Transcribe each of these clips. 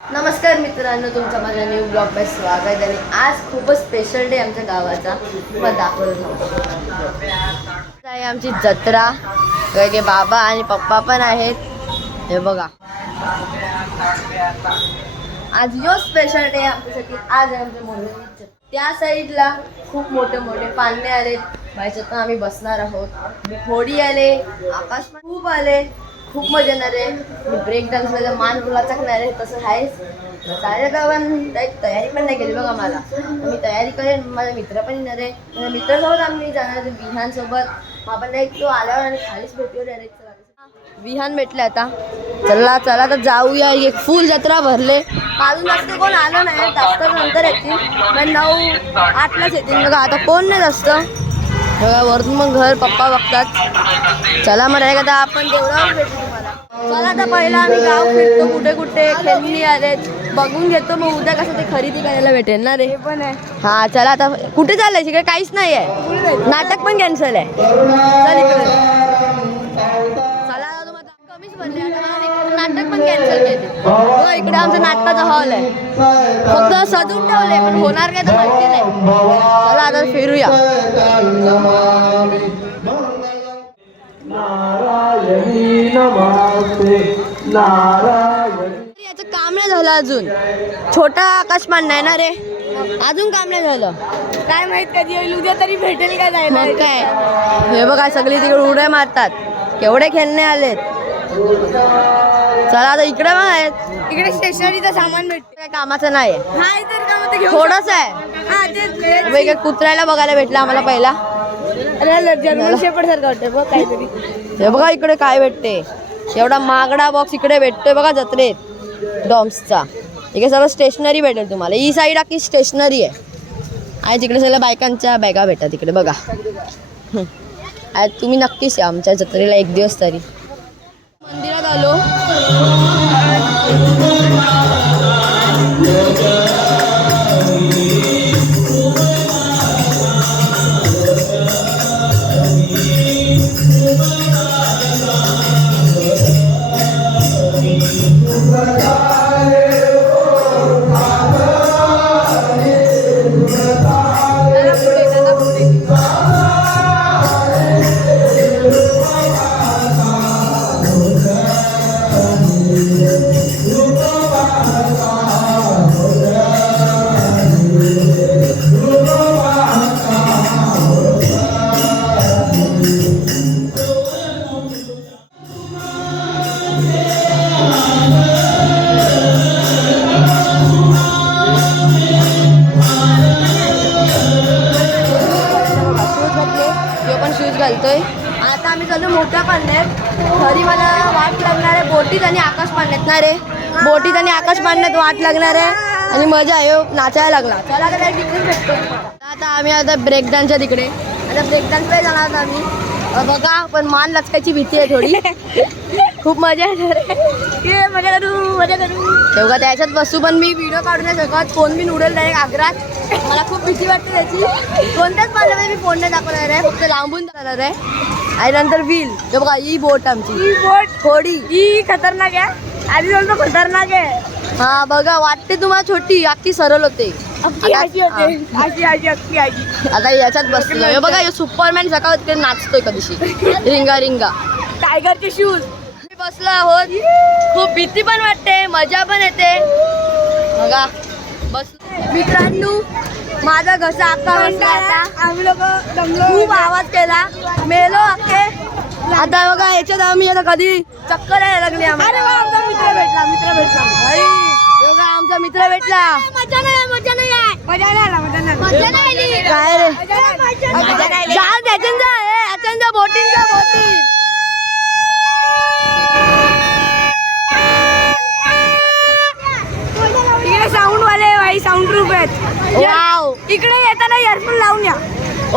नमस्कार मित्रांनो तुमचं माझ्या न्यू ब्लॉगमध्ये स्वागत आहे. आणि आज खूपच स्पेशल डे आमच्या गावाचा. मग दाखवत आहे आमची जत्रा. वेगळे बाबा आणि पप्पा पण आहेत. हे बघा. आज यो स्पेशल डे आमच्यासाठी. आज आहे आमच्या मोठे त्या साईडला खूप मोठे मोठे पाळणे आले बायच्यात आम्ही बसणार आहोत. होडी आले. आकाश पण खूप आले. खूप मजा येणार आहे. ब्रेक डान्सला मान तुला चकणार आहे तसं आहेच. चालेल का पण तयारी पण नाही केली बघा मला. मी तयारी करेन माझा मित्र पण येणार आहे. माझ्या मित्रासोबत आम्ही जाणार आहे विहानसोबत. मग आपण एक तो आल्यावर आणि खालीच भेटूया डायरेक्ट विहान भेटले आता. चला चला तर जाऊया. एक फुल जत्रा भरले. अजून जास्त कोण आलं नाही. जास्त नंतर येतील. पण नऊ आठलाच येतील. बघा आता कोण नाही जास्त. बघा वरतून मग घर पप्पा बघतात. चला मग का आपण तेवढं भेटू तुम्हाला. चला आता पहिला आम्ही गाव फिरतो कुठे कुठे खेळणी आलेत बघून घेतो मग उद्या कसं ते खरेदी करायला भेटेल ना रे. पण आहे. हा चला आता कुठे चाललंय? तिकडे काहीच नाही आहे. नाटक पण कॅन्सल आहे. चल इकडे. चला आता तुम्हाला कमीच म्हणले आता नाटक पण कॅन्सल केले हो इकडे आमचं नाटकाचा हॉल आहे. फक्त सजून ठेवले पण होणार काय तर माहिती नाही. चला आता फिरूया. नारायणी नमस्ते नारायणी. याचं काम नाही झालं अजून. छोटा आकाश नाही ना रे? अजून काम नाही झालं. काय माहीत कधी येईल उद्या तरी भेटेल का जायला? मग काय? हे बघा सगळी तिकडे उड्या मारतात. केवढे खेळणे आलेत. चला आता इकडे पण आहेत इकडे स्टेशनरीचं सामान भेटते. काय कामाचं नाही का मग ते घेऊ थोडस आहे. हा ते कुत्र्याला बघायला भेटला आम्हाला पहिला. जर्मन शेपर्ड सारखं वाटतं बघ काहीतरी. हे बघा इकडे काय भेटते. एवढा मागडा बॉक्स इकडे भेटतोय बघा जत्रेत. डॉम्सचा. इकडे सगळं स्टेशनरी भेटेल तुम्हाला. ही साईड अख्खी स्टेशनरी आहे. आणि तिकडे सगळ्या बायकांच्या बॅगा भेटतात तिकडे बघा. हं. आणि तुम्ही नक्कीच या आमच्या जत्रेला एक दिवस तरी. मंदिरात आलो. शूज पाण्यात वाट लागणार आहे. आणि मजा आहे हो, नाचायला लागला. चला आता काय तिकडेच भेटतो तुम्हाला. आता आम्ही आता ब्रेक डान्सच्या तिकडे. आता ब्रेक डान्सला जाणार आम्ही. अ, बघा पण मान लचकायची भीती आहे थोडी. खूप मजा येणार आहे. ये मजा करू मजा करू. तेव्हा त्याच्यात बसू पण मी व्हिडिओ काढू नाही शकत. फोन बी उडेल डायरेक्ट आग्रात. मला खूप भीती वाटते त्याची. कोणत्याच पाण्यामध्ये मी फोन नाही दाखवणार आहे. फक्त लांबून जाणार आहे. आणि नंतर व्हील हे बघा ही बोट आमची. ही बोट थोडी. ही खतरनाक आहे. आधी बोलतो खतरनाक आहे. हा बघा वाटते तुम्हाला छोटी अख्खी सरळ होते. अख्खी अख्खी आता याच्यात बसलो हे बघा हे सुपरमॅन सकाळ तिकडे नाचतोय कधीशी. रिंगा रिंगा. टायगरचे शूज बसलो आहोत. खूप भीती पण वाटते मजा पण येते. बघा बस मित्रांनो माझा घसा अख्खा बसला आता. आम्ही लोक खूप आवाज केला. मेलो अख्खे. आता बघा याच्यात आम्ही आता कधी चक्कर यायला लागली आम्हाला. मित्र भेटला मित्र भेटला. भेटला? मजा नाही मजा नाही आहे. मजा नाही आला मजा नाही मजा नाही काय रे? मजा नाही जा त्याच्यान जा ए, याच्यान जा बोटीन जा बोटीन इकडे साऊंड वाले भाई साऊंड प्रूफ आहेत. वाव इकडे येताना इयरफोन लावून या.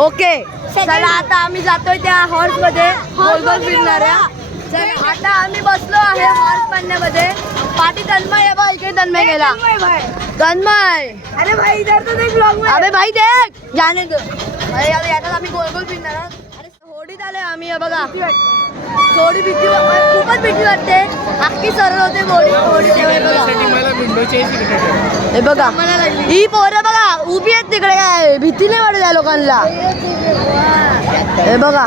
ओके चला आता आम्ही जातोय त्या हॉर्समध्ये. गोल गोल फिरणाऱ्या आता आम्ही बसलो आहे हॉर्स पाण्यामध्ये पाठी तन्मय आहे बा इकडे तन्मय गेला. तन्मय भाई. तन्मय. अरे भाई इधर तो देख ब्लॉग में. अबे भाई देख. जाने दो. अरे यार आम्ही गोल गोल फिरणार. अरे होडीत आले आम्ही हे बघा. थोडी भीती खूपच भीती वाटते. अख्खी सरळ होते मोडी मोडी तेव्हा हे बघा. हे बघा. ही पोरं बघा उभी आहेत तिकडे. काय भीती नाही वाटत या लोकांना. हे बघा.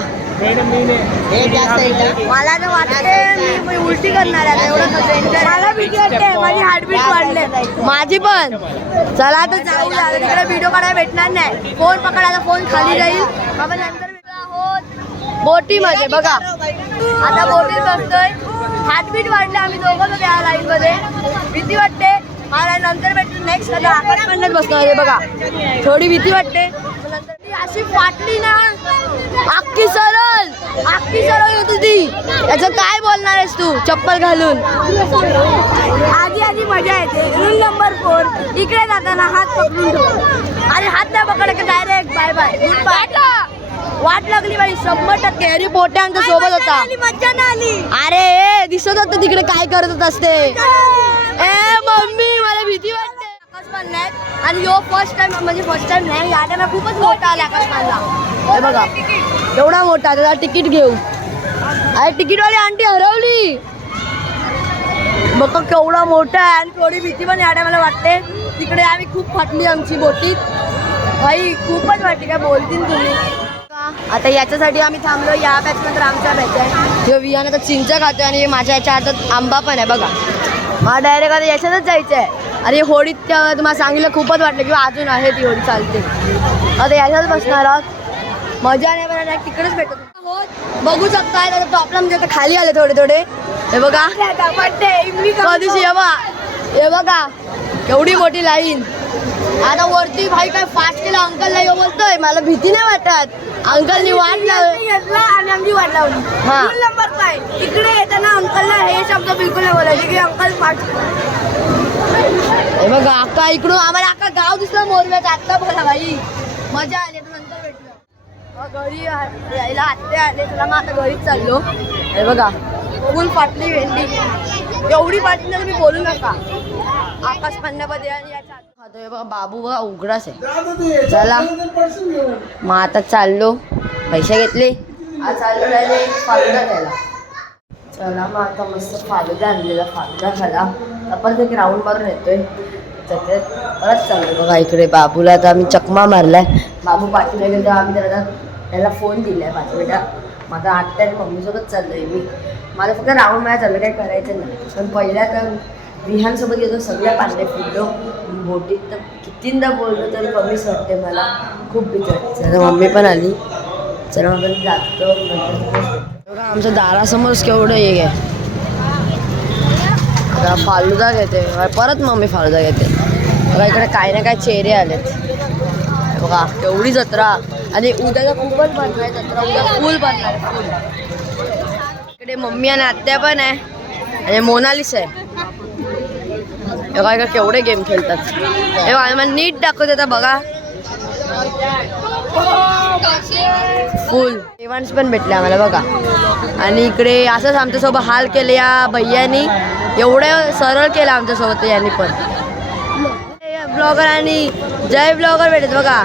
मला तर वाटते मी- मी उलटी करणार आहे एवढं. मला भीती वाटते माझी हार्टबीट वाढले माझी पण. चला आता जाऊया. आता तिकडे व्हिडिओ काढायला भेटणार नाही. फोन पकडायचा फोन खाली जाईल. आपण नंतर भेटू आहोत. बोटीमध्ये बघा. आता बोटीत बसतोय. हार्टबीट वाढले आम्ही दोघं होतो त्या लाईन मध्ये. भीती वाटते. मला नंतर भेटतो नेक्स्ट आता आकाश मंडळ बसणार आहे बघा. थोडी भीती वाटते. अशी फाटली ना. अख्खी सरळ अख्खी सरळ होती ती. याचं काय बोलणार आहेस तू? चप्पल घालून. आधी आधी मजा येते. रूल नंबर फोर इकडे जाताना हात पकडून ठेव. आणि हात नाही पकडायचे direct bye bye goodbye वाट लागली बाई. शंभर टक्के. अरे पोटे आमच्यासोबत होता. मज्जा ना आली. अरे दिसत होतं तिकडे काय करत होत असते ए मम्मी मला भीती वाटते. आकाश पाळण्यात. आणि यो फर्स्ट टाइम म्हणजे फर्स्ट टाइम नाही या टाइम खूपच मोठा आला आकाश पाळणा हे बघा एवढा मोठा त्याला तिकीट घेऊ. अरे तिकीटवाली आंटी हरवली. बघा केवढा मोठा आहे आणि थोडी भीती पण या टायमाला वाटते. तिकडे आम्ही खूप फाटली आमची बोटीत भाई खूपच वाटते काय बोलतील तुम्ही? आता याच्यासाठी आम्ही थांबलो या बॅच नंतर आमचा बॅच आहे. ह्यो विहान आता चिंच खातोय आणि माझ्या याच्या हातात आंबा पण आहे बघा. मला डायरेक्ट आता याच्यातच जायचं आहे अरे त्या- तुम्हाला सांगितलं खूपच वाटलं किंवा अजून आहे ती होडी चालते. आता याच्यात बसणार आहोत. मजा नाही पण आता तिकडेच भेटत. आहोत. बघू शकता त्याचा टॉपला म्हणजे आता खाली आले थोडे थोडे. हे बघा. कधीच ये बा. हे बघा. एवढी मोठी लाईन. आता वरती भाई काय फास्ट केलं अंकलला येऊ बोलतोय. मला भीती नाही वाटत. अंकलनी वाट लाव घेतला आणि आमची वाट लावली. हा. नंबर इकडे येताना अंकलला हे शब्द बिलकुल नाही बोलायचे की अंकल पाठ हे बघा अक्का इकडून आम्हाला अक्का गाव दिसलं मोरव्याचं आत्ता बोला भाई मजा आली तर नंतर मग घरी यायला आत्ते आले तुला मग आता घरीच चाललो. हे बघा फुल फाटली भेंडी. एवढी फाटली ना तुम्ही बोलू नका. आकाश आणि याच्या बघा बाबू बघा उघडाच आहे. चला. मग आता चाललो. पैसे घेतले. आज चाललो राहिले घ्यायला चला मग आता मस्त फालुदा आणलेला फालुदा खाला आपण परत एक राऊंड मारून येतोय. त्याच्यात परत चालू बघा इकडे बाबूला. आता आम्ही चकमा मारलाय. बाबू पाठीला गेलो तेव्हा आम्ही त्याला त्याला फोन दिलाय पाच मिनिटा माझा आत्ता आणि मम्मीसोबत चाललोय मी. मला फक्त राऊंड मारा चाललं काही करायचं नाही. पण पहिल्या तर विहानसोबत गेलो सगळ्या पांढरे फिरलो. बोटीत तर कितींदा बोललो तरी कमीच वाटते मला. खूप भीती वाटते. चला मम्मी पण आली. चला मग आपण जातो. आमच्या दारासमोरच केवढं हे आहे फालुदा घेते. परत मम्मी फालुदा घेते. बघा इकडे काही ना काय चेहरे आलेत. बघा केवढी जत्रा. आणि उद्याचा खूपच भरणार जत्रा उद्या फुल बनणार फुल. इकडे मम्मी आणि आत्या पण आहे. आणि मोनालिस आहे. हे बघा इकडे केवढे गेम खेळतात. हे मला नीट दाखवत आता बघा. फुल. इव्हेंट्स पण भेटले आम्हाला बघा. आणि इकडे असंच आमच्यासोबत हाल केले या भैयानी. एवढं सरळ केलं आमच्यासोबत यांनी पण. ब्लॉगर आणि जय ब्लॉगर भेटत बघा.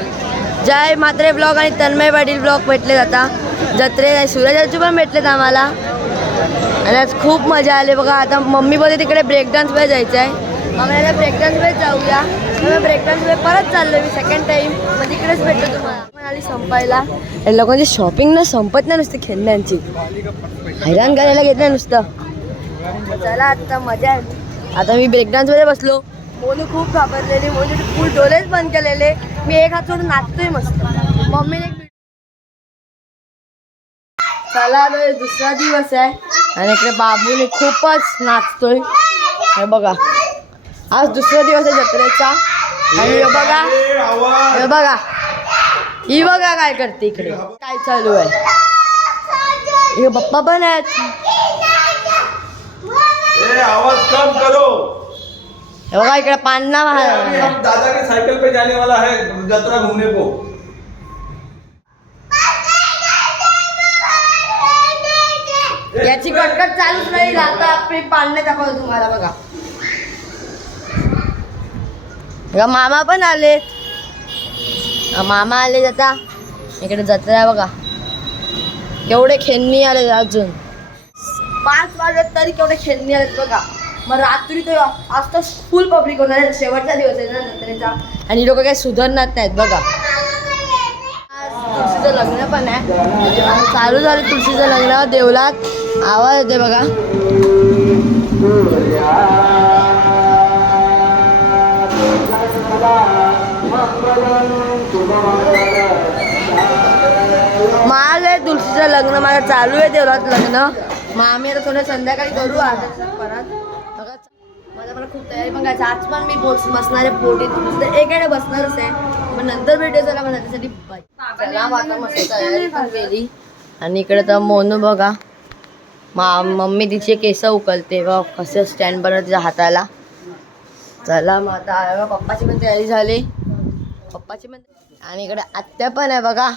जय म्हात्रे ब्लॉग आणि तन्मय पाटील ब्लॉग भेटले आता. जत्रे सूर्यजाची पण भेटलेत आम्हाला. आणि आज खूप मजा आली बघा. आता मम्मी बोलते तिकडे ब्रेक डान्समध्ये जायचं आहे आम्हाला ब्रेक डान्समध्ये जाऊया. मग ब्रेक डान्समध्ये परत चाललो मी सेकंड टाईम मग तिकडेच भेटतो तुम्हाला. पण आली संपायला. आणि लोकांची शॉपिंग ना संपत नाही नुसती खेळण्यांची. हैराण करायला घेत नाही नुसतं. चला आता मजा आहे. आता मी ब्रेक डान्समध्ये बसलो. मोनू खूप घाबरलेली. मोनू फुल डोलेच बंद केलेले. मी एक हात सोडून नाचतोय मस्त. मम्मीने चला दुसरा दिवस आहे. आणि इकडे बाबूने खूपच नाचतोय. हे बघा. आज दुसरा दिवस आहे जत्रेचा. आणि हे बघा हे बघा. ही बघा काय करते इकडे. काय चालू आहे? हे पप्पा पण आहेत. ए, आवाज कम करो. हे बघा इकडे पान्ना दादा के साइकिल पे जाने वाला है जतरा घूमने को. याची कटकट चालूच नाही. आता आपली पाळणे दाखवतो तुम्हाला बघा बघा मामा पण आलेत. मामा आले आता. इकडे जत्रा आहे बघा. केवढे खेळणी आले अजून. पाच वाजत तरी केवढे खेळणी आहेत बघा. मग रात्री तर आज तर फुल पब्लिक होणार आहे. शेवटचा दिवस आहे ना जत्रेचा आणि लोक काही सुधारणार नाहीत बघा. तुळशीचं लग्न पण आहे. चालू झालं तुळशीचं लग्न. देवलात आवाज येते बघा. माझं आहे तुळशीचं लग्न माझं चालू आहे देवळात लग्न. मग आम्ही आता थोडं संध्याकाळी करू आता परत. माझा मला खूप तयारी. पण करायचं आज पण मी बोस बसणार आहे पोटी तुळशीचं एक बसणारच आहे. मग नंतर भेटू चला मग त्यासाठी मस्त तयारी केली. आणि इकडे तर मोनू बघा. मा मम्मी तिचे केस उकलते बघ. कसे स्टँड बनवते तिच्या हाताला. चला मग आता पप्पाची पण तयारी झाली. पप्पाची पण आणि इकडे आत्या पण आहे बघा.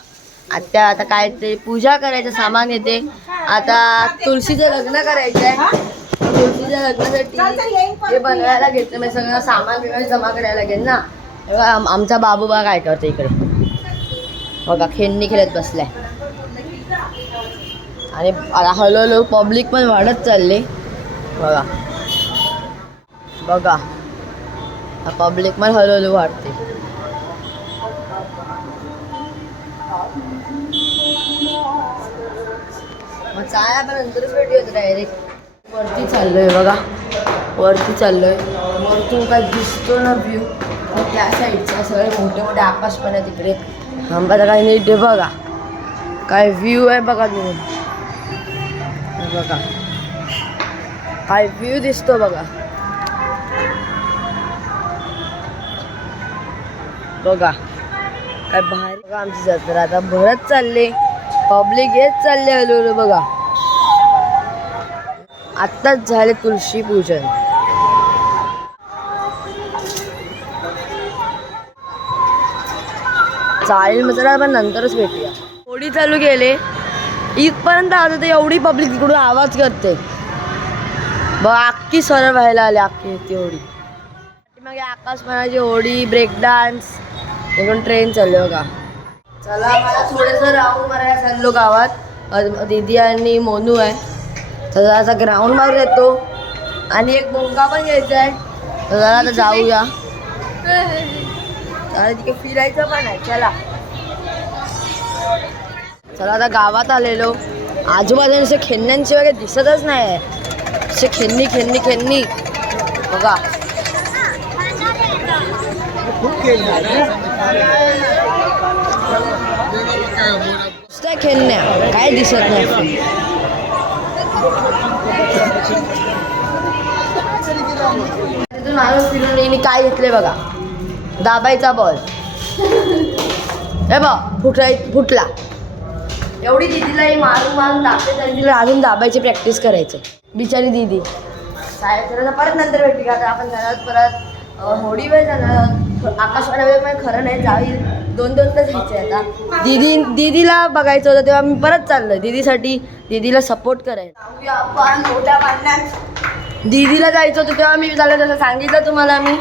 आत्या आता काय ते पूजा करायचं सामान येते. आता तुळशीचं लग्न करायचं आहे तुळशीच्या लग्नासाठी ते बनवायला घेतलं म्हणजे सगळं सामान वगैरे जमा करायला लागेल ना. आमचा बाबू बा काय करतो इकडे. बघा खेळणी खेळत बसलाय. आणि हळूहळू पब्लिक पण वाढत चालली. बघा. बघा. पब्लिक मला हळूहळू वाढते. मग चाय आपण नंतरच भेटूयात डायरेक्ट वरती चाललोय बघा. वरती चाललोय. वरतून काय दिसतो ना व्ह्यू त्या साईडचा सगळे मोठे मोठे आकाश पण आहे तिकडे आंबाचा काही नीट आहे बघा. काय व्ह्यू आहे बघा तुम्ही. बघा. काय व्ह्यू दिसतो बघा. बघा. काय भारी. बघा आमची जत्रा. आता भरत चालले. पब्लिक येत चालले हळूहळू बघा. आत्ताच झाले तुळशी पूजन. चालेल मग पण आपण नंतरच भेटूया. होडी चालू केले. इथपर्यंत आलं तर एवढी पब्लिक तिकडून आवाज करते. बघ अख्खी सरळ व्हायला आली अख्खी ती होडी मग आकाशमानाची होडी ब्रेक डान्स इकडून ट्रेन चालली बघा. चला मला थोडंसं राऊंड मारायला चाललो गावात. दिदी दीदी आणि मोनू आहे. तर जरा असा ग्राउंड मारून येतो. आणि एक बोंगा पण घ्यायचा आहे. तर जरा आता जाऊया. तिकडे फिरायचं पण आहे. चला. चला आता गावात आलेलो. आजूबाजूने असे खेळण्यांची वगैरे दिसतच नाही आहे असे खेळणी खेळणी खेळणी. बघा. नुसत्या खेळण्या. काय दिसत नाही तिथून फिरून येईन. काय घेतले बघा. दाबायचा बॉल हे बघ फुटाय फुटला. एवढी दिदीला ही मारून मारून दाबते तरी तिला अजून दाबायची प्रॅक्टिस करायची बिचारी दिदी. साहेब परत नंतर भेटली का आपण घरात परत होडी वेळ जाणार. पण खरं नाही जाईल. दोन दोन तास घ्यायचे आता. दिदी दिदीला बघायचं होतं तेव्हा मी परत चाललोय. दिदीसाठी दिदीला सपोर्ट करायला आपण मोठ्या पाण्यात दिदीला जायचं होतं तेव्हा मी झालं तसं सांगितलं तुम्हाला मी.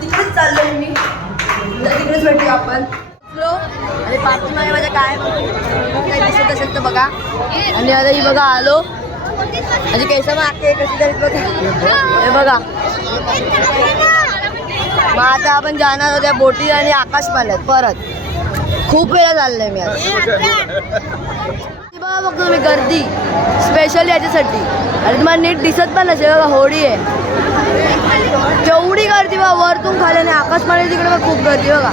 तिकडेच चाललोय मी. तिकडेच भेटूया आपण. आणि पाठीमागे माझ्या काय? काही दिसत असेल तर बघा. आणि आता ही बघा आलो. माझी केस मग आखे कशी तरी बघा. हे बघा. मग आता आपण जाणार होत्या बोटी आणि आकाश पाण्यात परत. खूप वेळा चाललंय मी आज. बघा बघतो मी गर्दी स्पेशल याच्यासाठी. आणि तुम्हाला नीट दिसत पण नसेल बघा होडी आहे. जेवढी गर्दी बघा वरतून खाली आणि आकाश तिकडे बघा खूप गर्दी बघा.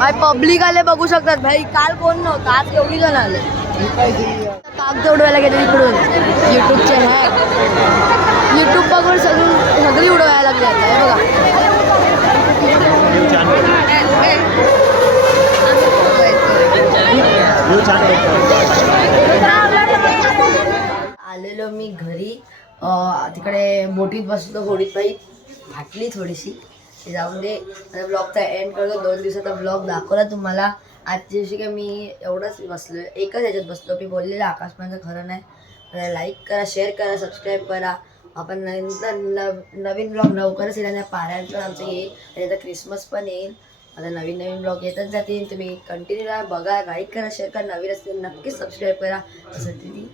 काय पब्लिक आले बघू शकतात. भाई काल कोण नव्हतं? आज केवढी जण आले. कागद उडवायला गेले इकडून. युट्यूबचे हॅक युट्यूब बघून सगळी सगळी उडवायला लागली आता हे बघा. आलेलो मी घरी. तिकडे बोटीत बसलो होडीत नाही फाटली थोडीशी. जाऊन दे. ब्लॉगचा एंड करतो. दोन दिवसाचा ब्लॉग दाखवला तुम्हाला. आजच्या दिवशी काय मी एवढंच बसलो एकच ह्याच्यात बसलो. मी बोललेलं आकाशमानचं खरं नाही. लाईक करा शेअर करा सबस्क्राईब करा. आपण नंतर नव नवीन ब्लॉग लवकरच येईल आणि पारायण पण आमचं येईल. आणि आता क्रिसमस पण येईल. आता नवीन नवीन ब्लॉग येतच जातील. तुम्ही कंटिन्यू राहा बघा लाईक करा शेअर करा. नवीन असतील नक्कीच सबस्क्राईब करा. असं ती